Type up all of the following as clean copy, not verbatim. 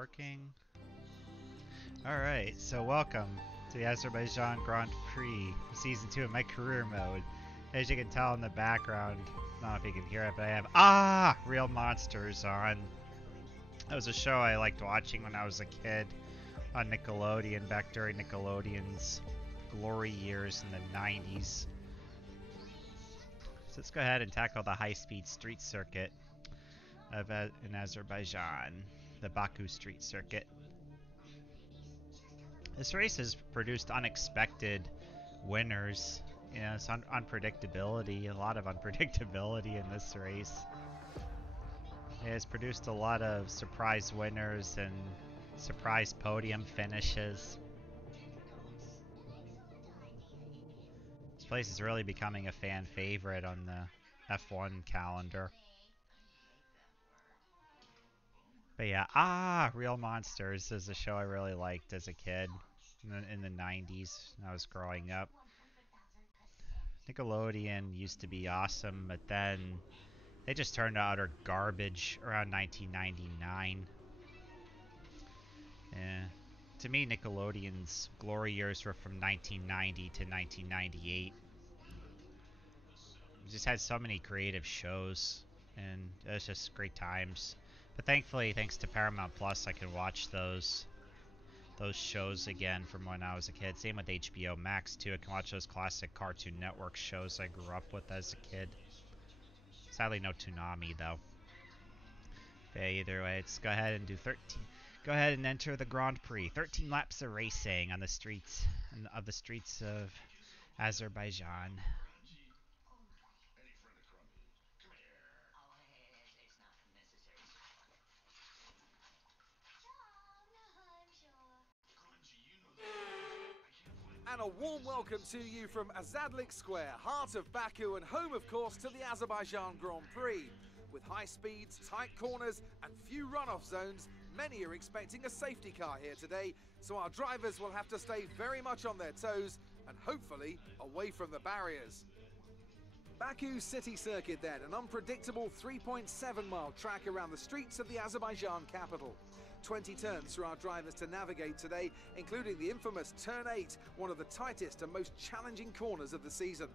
working? Alright, so welcome to the Azerbaijan Grand Prix, Season 2 of my career mode. As you can tell in the background, I don't know if you can hear it, but I have Real Monsters on. That was a show I liked watching when I was a kid on Nickelodeon, back during Nickelodeon's glory years in the 90s. So let's go ahead and tackle the high-speed street circuit in Azerbaijan, the Baku street circuit. This race has produced unexpected winners. You know, it's unpredictability, a lot of unpredictability in this race. It has produced a lot of surprise winners and surprise podium finishes. This place is really becoming a fan favorite on the F1 calendar. But yeah, Real Monsters is a show I really liked as a kid in the 90s when I was growing up. Nickelodeon used to be awesome, but then they just turned out utter garbage around 1999. Yeah. To me, Nickelodeon's glory years were from 1990 to 1998. We just had so many creative shows, and it was just great times. But thankfully, thanks to Paramount Plus, I can watch those shows again from when I was a kid. Same with HBO Max too. I can watch those classic Cartoon Network shows I grew up with as a kid. Sadly, no Toonami though. But either way, let's go ahead and do 13. Go ahead and enter the Grand Prix. 13 laps of racing on the streets of Azerbaijan. And a warm welcome to you from Azadlik Square, heart of Baku and home, of course, to the Azerbaijan Grand Prix. With high speeds, tight corners and few runoff zones, many are expecting a safety car here today, so our drivers will have to stay very much on their toes and hopefully away from the barriers. Baku City Circuit then, an unpredictable 3.7-mile track around the streets of the Azerbaijan capital. 20 turns for our drivers to navigate today, including the infamous Turn 8, one of the tightest and most challenging corners of the season.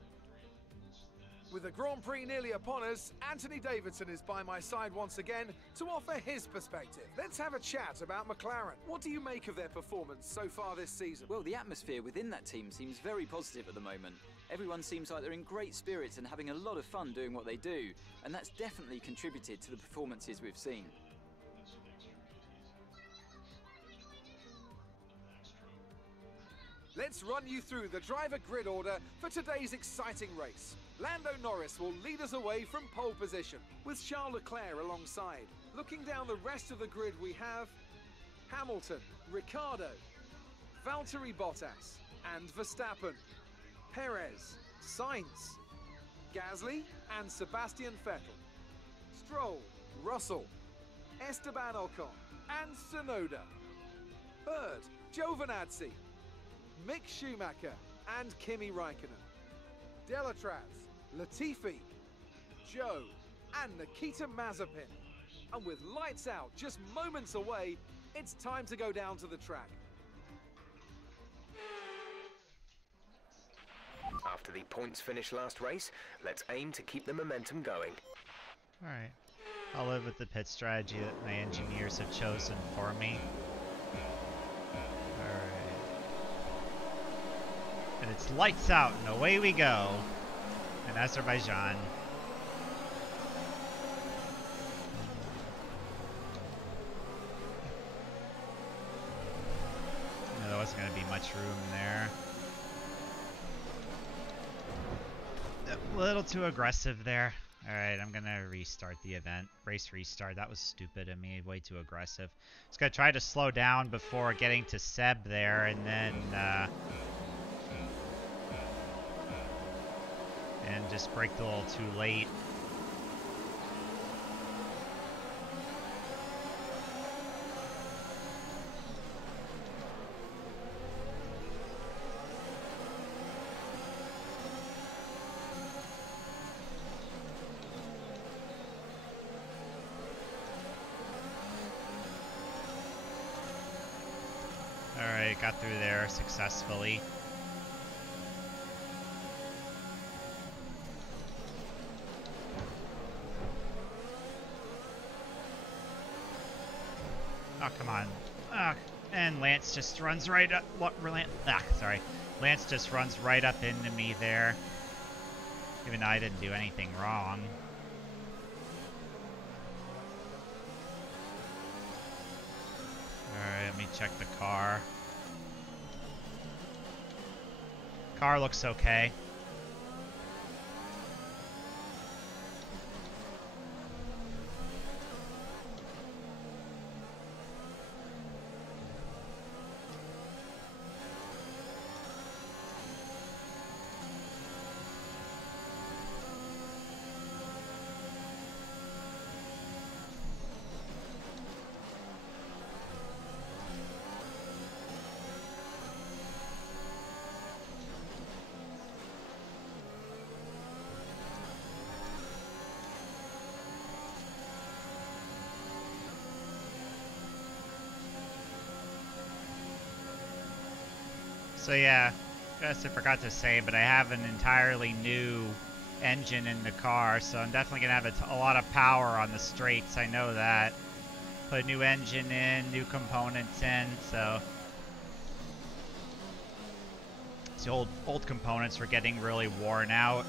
With the Grand Prix nearly upon us, Anthony Davidson is by my side once again to offer his perspective. Let's have a chat about McLaren. What do you make of their performance so far this season? Well, the atmosphere within that team seems very positive at the moment. Everyone seems like they're in great spirits and having a lot of fun doing what they do, and that's definitely contributed to the performances we've seen. Let's run you through the driver grid order for today's exciting race. Lando Norris will lead us away from pole position, with Charles Leclerc alongside. Looking down the rest of the grid, we have Hamilton, Ricciardo, Valtteri Bottas and Verstappen, Perez, Sainz, Gasly and Sebastian Vettel, Stroll, Russell, Esteban Ocon and Tsunoda, Bird, Giovinazzi, Mick Schumacher and Kimi Raikkonen, Delatraz, Latifi, Joe and Nikita Mazepin. And with lights out just moments away, it's time to go down to the track. After the points finish last race, let's aim to keep the momentum going. Alright. I'll live with the pit strategy that my engineers have chosen for me. And it's lights out and away we go in Azerbaijan. No, there wasn't going to be much room there. A little too aggressive there. Alright, I'm going to restart the event. Race restart. That was stupid of me. Way too aggressive. Just going to try to slow down before getting to Seb there, and then and just braked a little too late. Alright, got through there successfully. Oh, come on. And Lance just runs right up. Sorry. Lance just runs right up into me there. Even though I didn't do anything wrong. Alright, let me check the car. Car looks okay. So yeah, I guess I forgot to say, but I have an entirely new engine in the car, so I'm definitely going to have a lot of power on the straights, I know that. Put a new engine in, new components in, so... The old components were getting really worn out.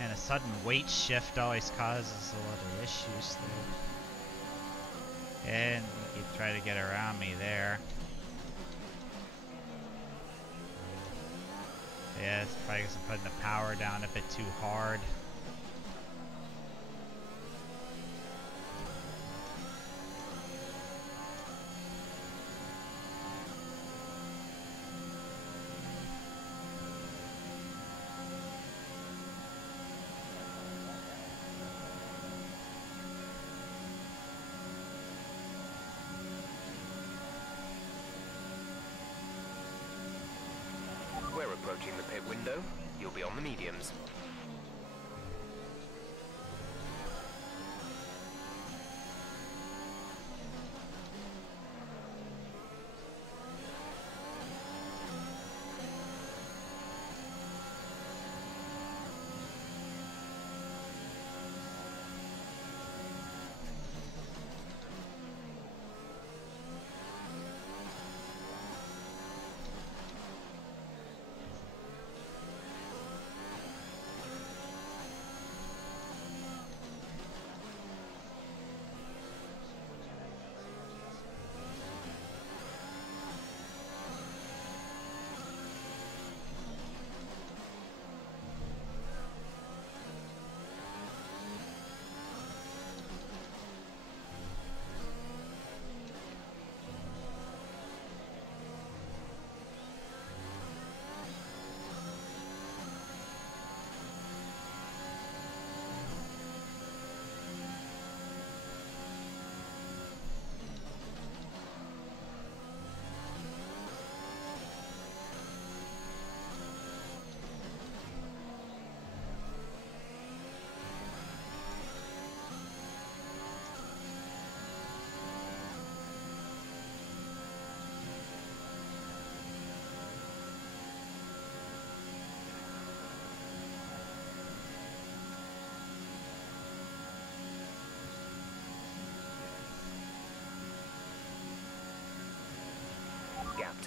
And a sudden weight shift always causes a lot of issues there. And you try to get around me there. Yeah, it's probably because I'm putting the power down a bit too hard. We're approaching the pit window. You'll be on the mediums.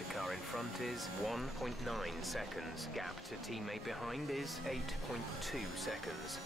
to car in front is 1.9 seconds. Gap to teammate behind is 8.2 seconds.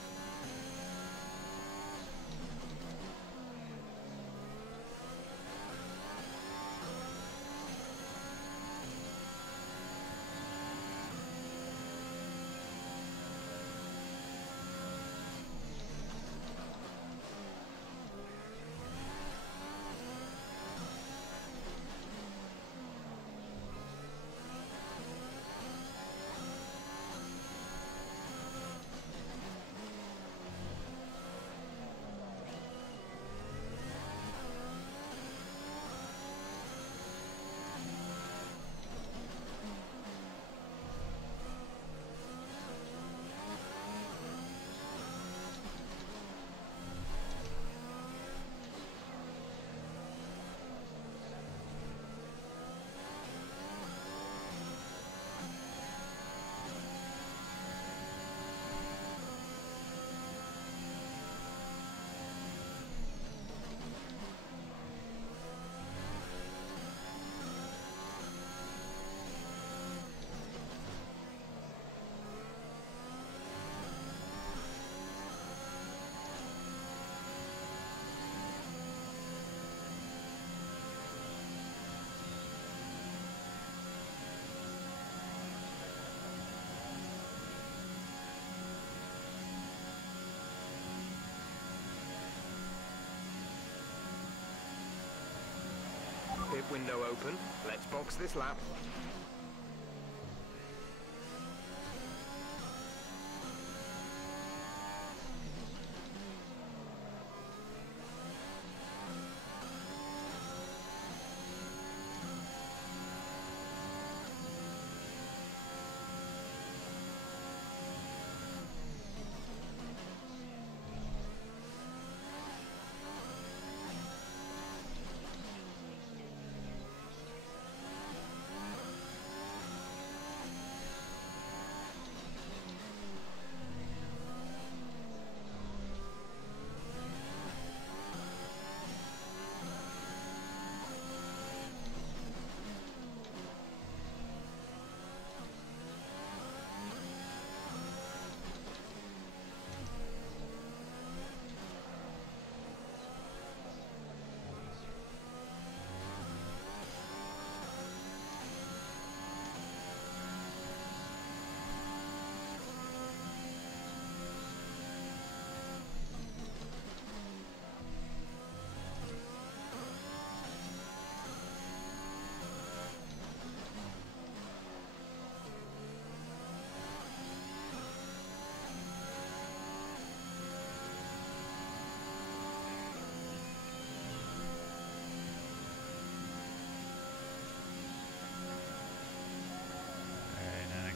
Pit window open. Let's box this lap.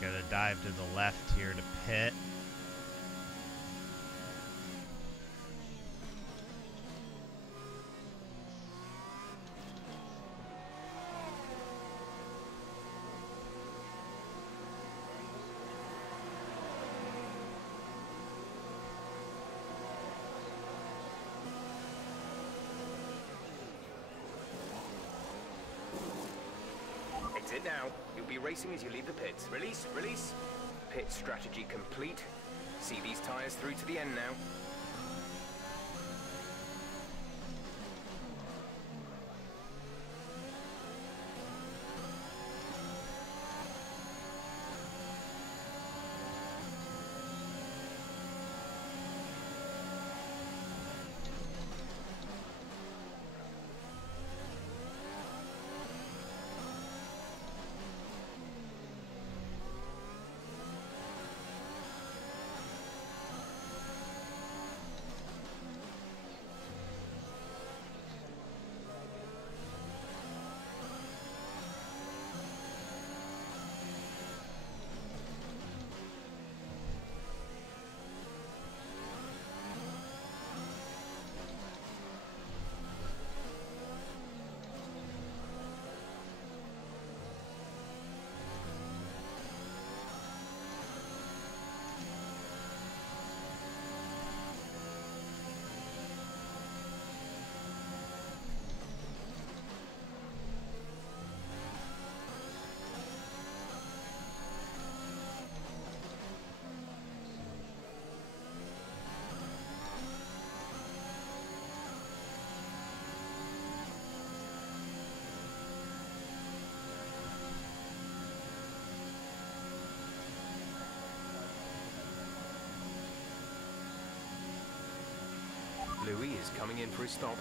Gotta dive to the left here to pit. Exit now. You'll be racing as you leave the pits. Release, release. Pit strategy complete. See these tyres through to the end now. Louis is coming in for his stop.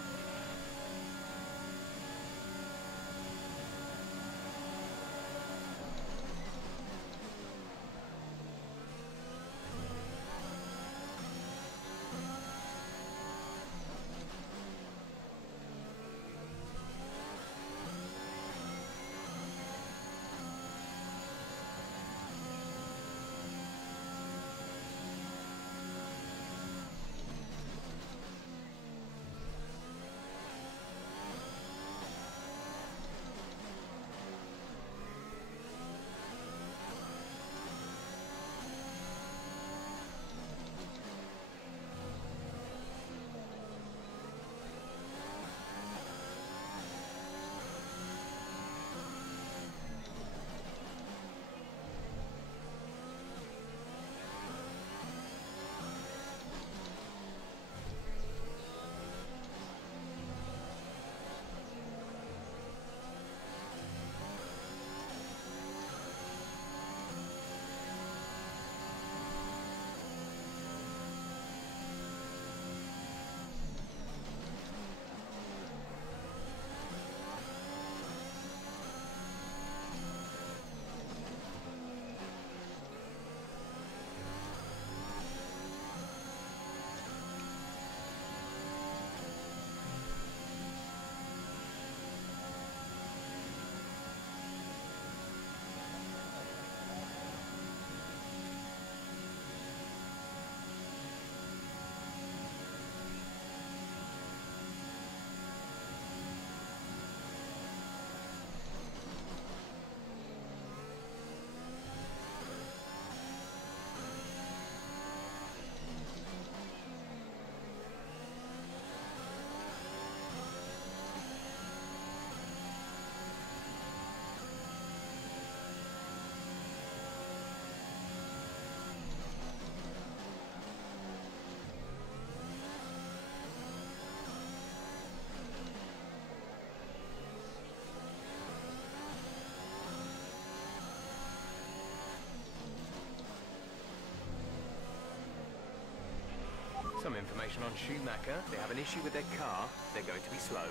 Some information on Schumacher. They have an issue with their car. They're going to be slow.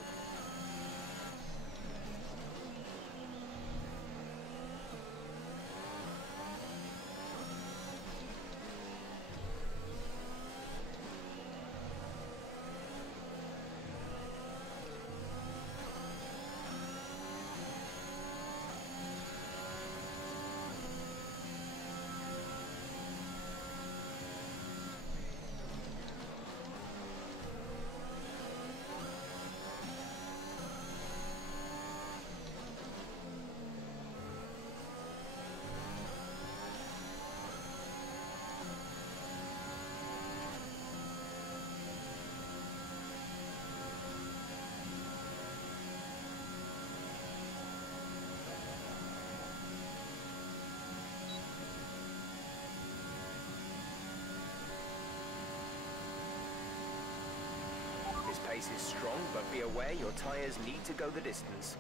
His pace is strong, but be aware your tyres need to go the distance.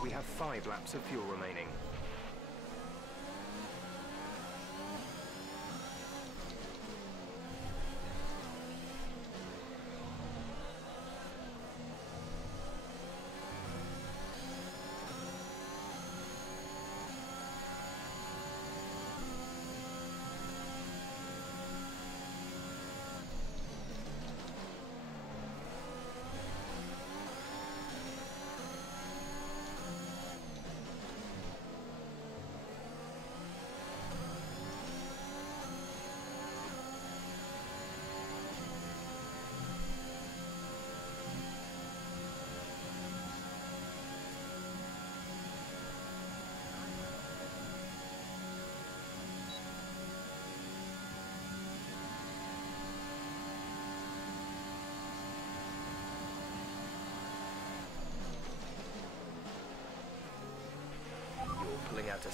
We have 5 laps of fuel remaining.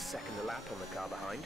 second a lap on the car behind.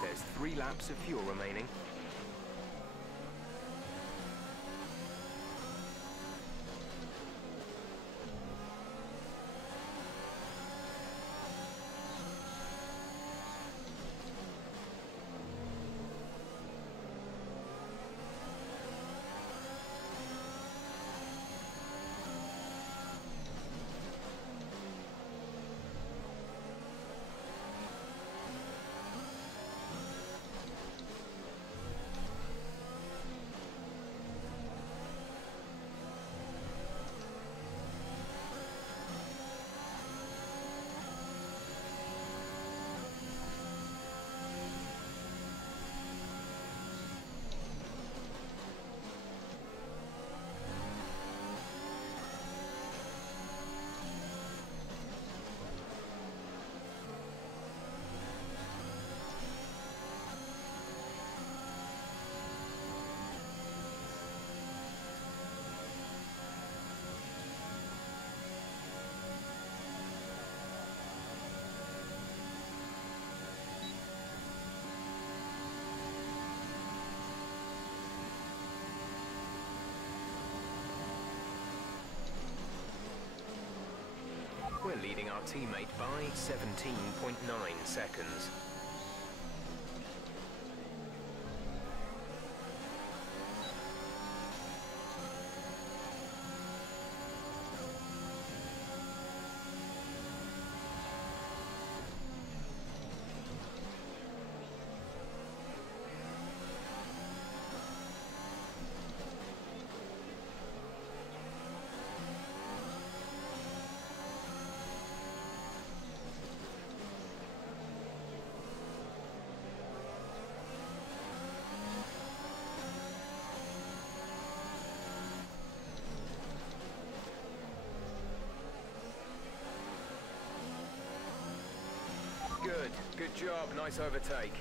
There's 3 laps of fuel remaining. We're leading our teammate by 17.9 seconds. Good job, nice overtake.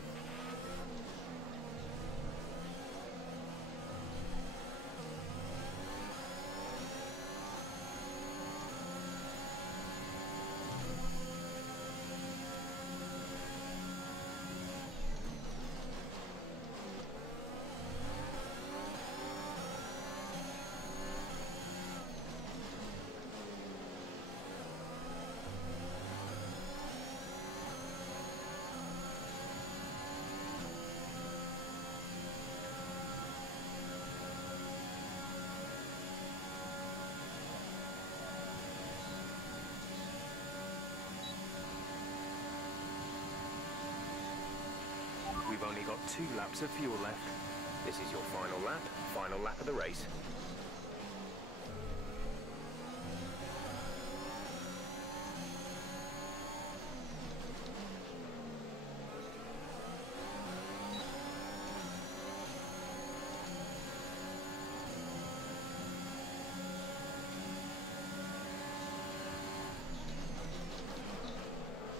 We've only got 2 laps of fuel left. This is your final lap of the race.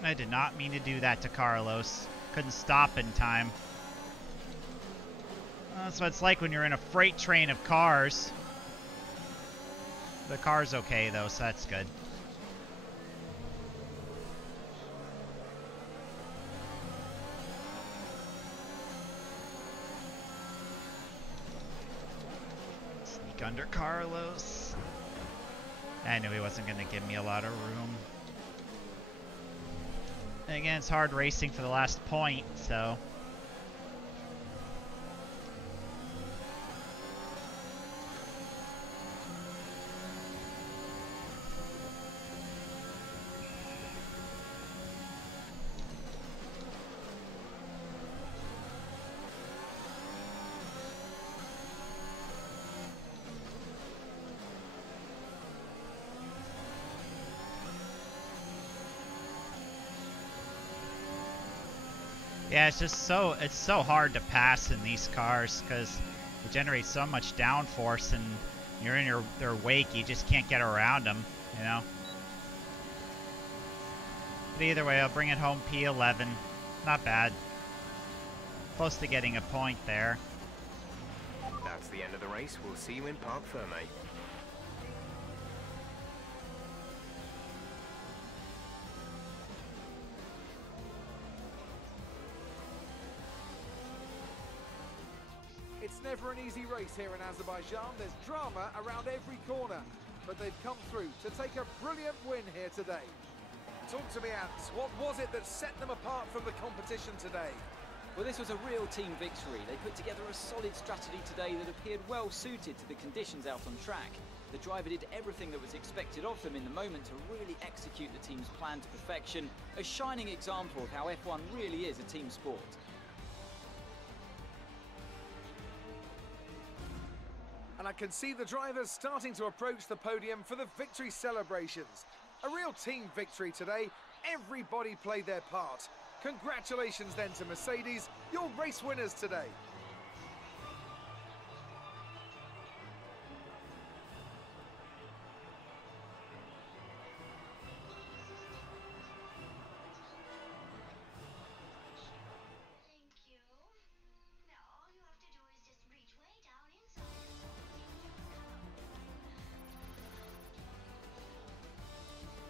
I did not mean to do that to Carlos. Couldn't stop in time. That's what it's like when you're in a freight train of cars. The car's okay though, so that's good. Sneak under Carlos. I knew he wasn't going to give me a lot of room. And again, it's hard racing for the last point, so... Yeah, it's so hard to pass in these cars because it generates so much downforce, and you're in their wake, you just can't get around them, you know. But either way, I'll bring it home P11. Not bad. Close to getting a point there. That's the end of the race. We'll see you in Parc Ferme. It's never an easy race here in Azerbaijan. There's drama around every corner, but they've come through to take a brilliant win here today. Talk to me, Ants. What was it that set them apart from the competition today? Well, this was a real team victory. They put together a solid strategy today that appeared well suited to the conditions out on track. The driver did everything that was expected of them in the moment to really execute the team's plan to perfection. A shining example of how F1 really is a team sport. And I can see the drivers starting to approach the podium for the victory celebrations. A real team victory today. Everybody played their part. Congratulations then to Mercedes, your race winners today.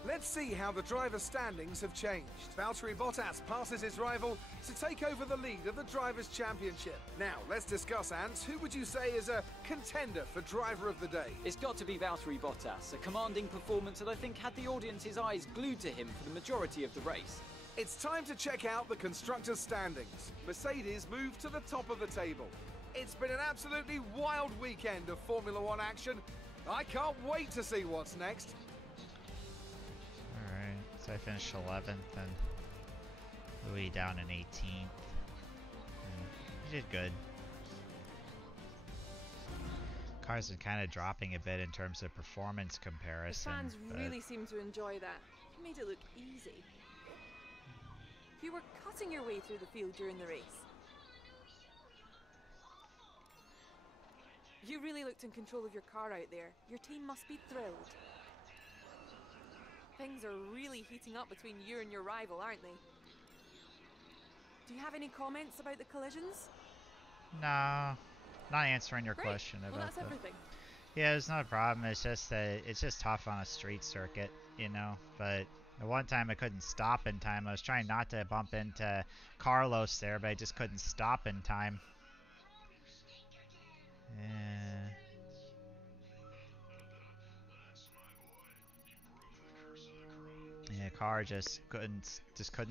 Let's see how the driver standings have changed. Valtteri Bottas passes his rival to take over the lead of the Drivers' Championship. Now, let's discuss, Ants. Who would you say is a contender for Driver of the Day? It's got to be Valtteri Bottas, a commanding performance that I think had the audience's eyes glued to him for the majority of the race. It's time to check out the Constructors' standings. Mercedes moved to the top of the table. It's been an absolutely wild weekend of Formula One action. I can't wait to see what's next. So I finished 11th and Louis down in 18th. He did good. Cars are kind of dropping a bit in terms of performance comparison. The fans really seem to enjoy that. It made it look easy. You were cutting your way through the field during the race. You really looked in control of your car out there. Your team must be thrilled. Things are really heating up between you and your rival, aren't they? Do you have any comments about the collisions? No, not answering your question about that's everything. Yeah, it's not a problem. It's just that it's just tough on a street circuit, you know. But the one time I couldn't stop in time. I was trying not to bump into Carlos there, but I just couldn't stop in time. Yeah. Yeah, car just couldn't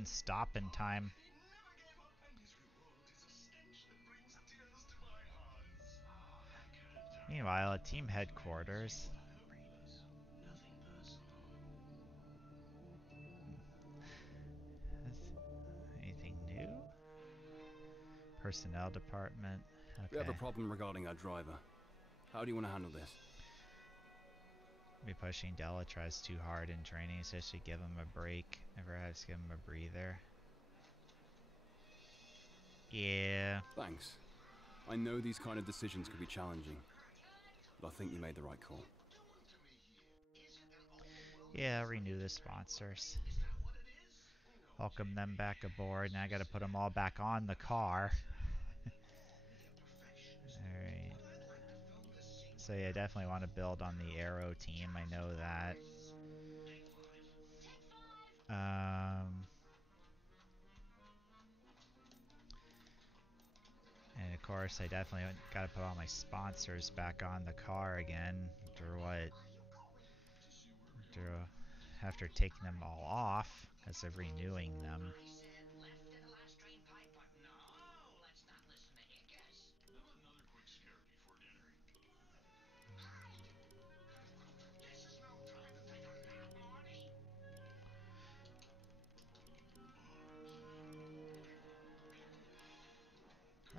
stop in time. Meanwhile, at team headquarters, anything new? Personnel department. We have a Okay. problem regarding our driver. How do you want to handle this? Be pushing Delatraz too hard in training, especially give him a break. Never has to give him a breather. Yeah. Thanks. I know these kind of decisions could be challenging, but I think you made the right call. Yeah, I'll renew the sponsors. Welcome them back aboard. Now I gotta put them all back on the car. Alright. So yeah, definitely want to build on the Aero team. I know that. And of course, I definitely got to put all my sponsors back on the car again. After taking them all off because of renewing them.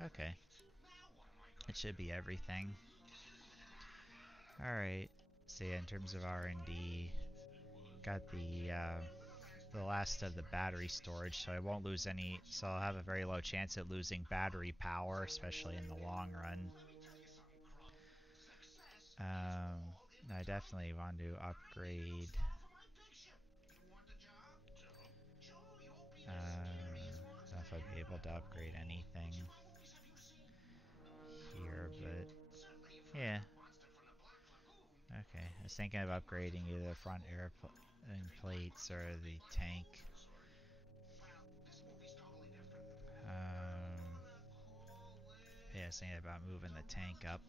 Okay. It should be everything. Alright. So yeah, in terms of R&D, got the last of the battery storage, so I won't lose any, so I'll have a very low chance at losing battery power, especially in the long run. I definitely want to upgrade. I don't know if I'd be able to upgrade anything here, but yeah. Okay, I was thinking of upgrading either the front airplane plates or the tank. Yeah, I was thinking about moving the tank up.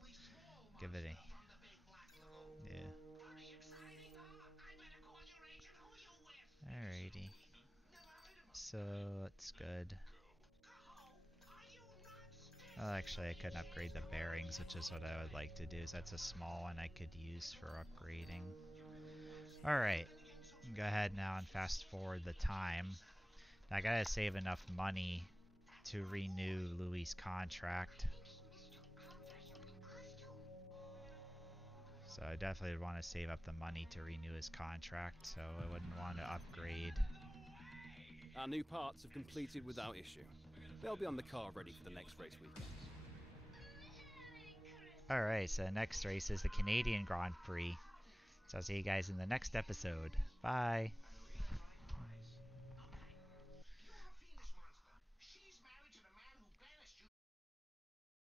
Give it a... Yeah. Alrighty. So, that's good. Well, actually, I could upgrade the bearings, which is what I would like to do. So that's a small one I could use for upgrading. Alright. Go ahead now and fast forward the time. Now, I gotta save enough money to renew Louis' contract. So I definitely would want to save up the money to renew his contract, so I wouldn't want to upgrade. Our new parts have completed without issue. They'll be on the car ready for the next race weekend. Alright, so the next race is the Canadian Grand Prix. So I'll see you guys in the next episode. Bye!